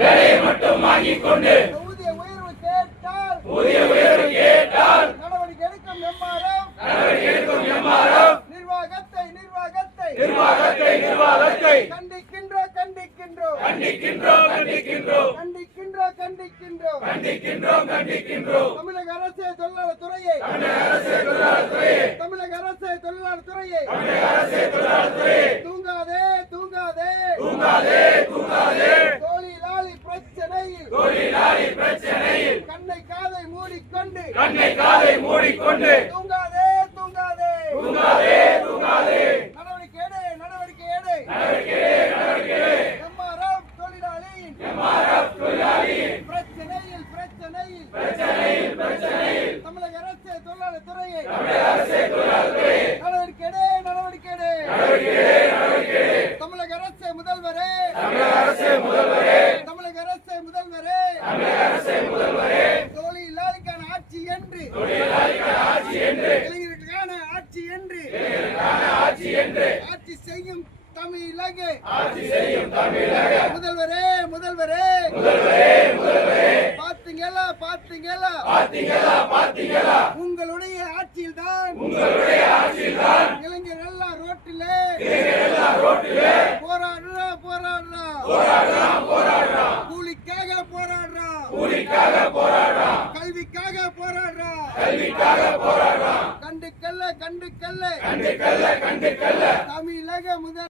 வேலையை மட்டும் வாங்கிக் கொண்டு ஊதிய உயர்வு கேட்டால் நடவடிக்கை எடுக்கும் எம்ஆர்எஃப் நிர்வாகத்தை கண்டிக்கின்றோம். தமிழக அரசு தொழிலாளர் துறையை தூங்காதே தொழிலாளி பிரச்சனையில் கண்ணை காதை மூடிக்கொண்டு தூங்காதே நடவடிக்கை எடு எம்ஆர்எஃப் தொழிலாளியின் பிரச்சனையில் தமிழக அரசு தொழிலாளர் துறையை நடவடிக்கை எடு தமிழக அரசு முதல்வரே தொழிலாளிக்கான ஆட்சி என்று இளைஞர்களுக்கான ஆட்சி என்று ஆட்சி செய்யும் தமிழக முதல்வரே பாத்தீங்களா உங்களுடைய ஆட்சியில்தான் இளைஞர் எல்லாம் ரோட்டிலே போராடுறான் கூலிக்காக போராடுறான் கல்விக்காக போராடுறான் கண்டுக்கல்ல தமிழக முதல்